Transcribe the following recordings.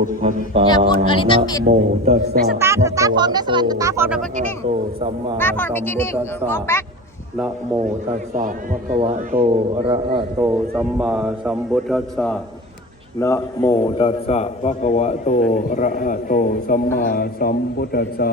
พุทธัสสะอย่าพูดอันนี้ต้องปิดนะโมตัสสะไม่สตาร์ทสตาร์ทพร้อมได้สวัสดีสตาร์ทพร้อม The beginning โตสัมมาสตาร์ทพร้อม beginning สัมพุทธัสสะ go back นะโมตัสสะภะคะวะโตอะระหะโตสัมมาสัมพุทธัสสะนะโมตัสสะภะคะวะโตอะระหะโตสัมมาสัมพุทธัสสะ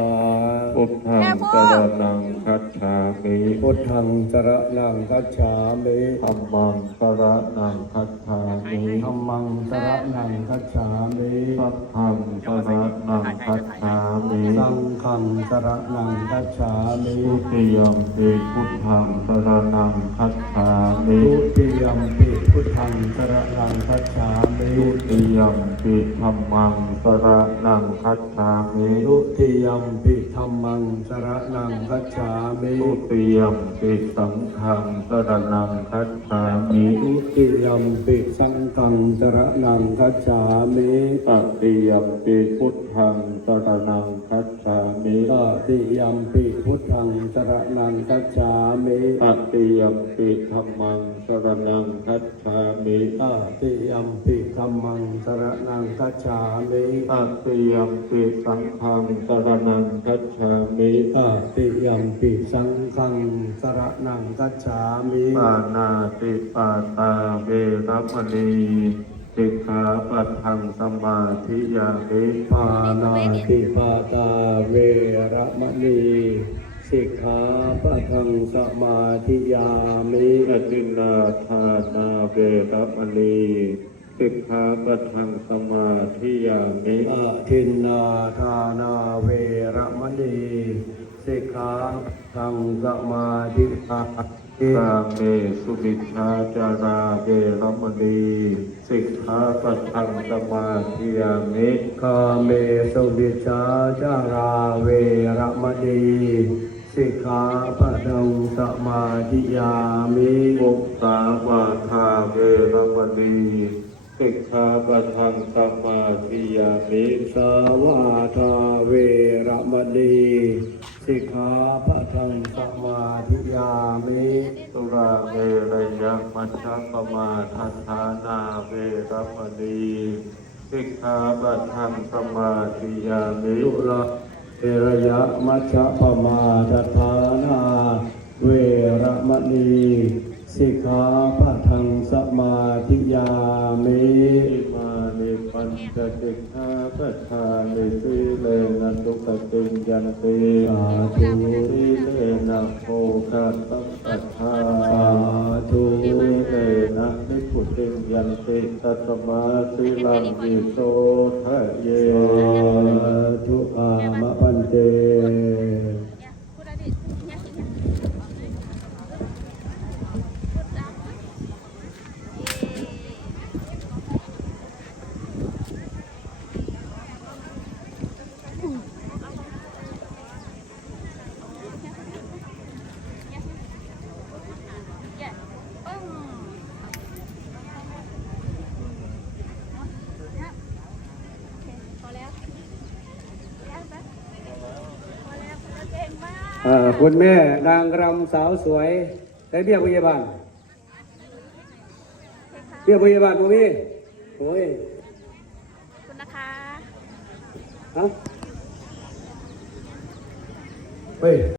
พุทธังแม่พูสดรนังคัจฉามิพุทธังสรณังคัจฉามิธัมมังสรนังคัจฉามิธัมมังสรณังคัจฉามิสัพพังสรนังคัจฉามิสังฆังสรณังคัจฉามิทุติยมปิพุทธังสรนังคัจฉามิทุติยมปิพุทธังสรณังคัจฉามิทุติยมปิธัมมังสรนังคัจฉามิทุติยมปิธัมมังสรณังคัจฉามิทุติยมปิสังฆังสรนังคัจฉามิทุติยมปิสังฆังสรณังคัจฉามิตติยมปิพุทธังสรนังคัจฉามิตติยมปิพุทธังสรณังคัจฉามิตติยมปิธัมมังสรนังคัจฉามิตติยมปิธัมมังสรณังคัจฉามิตติยมปิสังฆังสรนังคัจฉามิตติยมปิสังฆังสรณังคัจฉามิปานาติปาตาเวรมณีสิกขาปัทังสมาธิยามิปานาติปาตาเวระมณีสิกขาปะทังสมาธิยามิอจินนาทานาเวรมณีสิกขาปัทังสมาธิยามิอาทินนาทานาเวระมณี สิกขาปะทังสมาธิยามิกาเมสุมิชาจาราเวรมณีสิกขาปัทังสมาธิยามิกาเมสุวิชาจาราเวระมณีสิกขาปะทังสมาธิยามิมุสาวาทาเวรมณีสิกขาปัทังสมาธิยามิสาวาทาเวระมณี สิกขาปะทังสมาธิยามิสุราเมรยมัชฌะปมาทัฏฐานาเวรมณีสิกขาปัทังสมาธิยามิยุระเอระยะมัชฌะปมาทัฏฐานาเวระมณีสิกขาปะทังสมาธิยามิมา ปัญจสิกขาปัฏฐานิสีเลนะตุปติงยันติสาธุสีเลนะโภคะสัมปัฏฐาสาธุสีเลนะนิพุติงยันติตัตมาสีลังวิโสทะเย สาธุอามะพันเต พูดได้ดิเนี่ยสิเย้ปึ้งเนี่ยโอเคพอแล้วแล้วปะพอแล้วพอแล้วเก่งมาก อ่า คุณแม่นางรำสาวสวยได้เบี้ยพยาบาลเบี้ยพยาบาลตรงนี้โอ้ยขอบคุณนะคะฮะเฮ้ย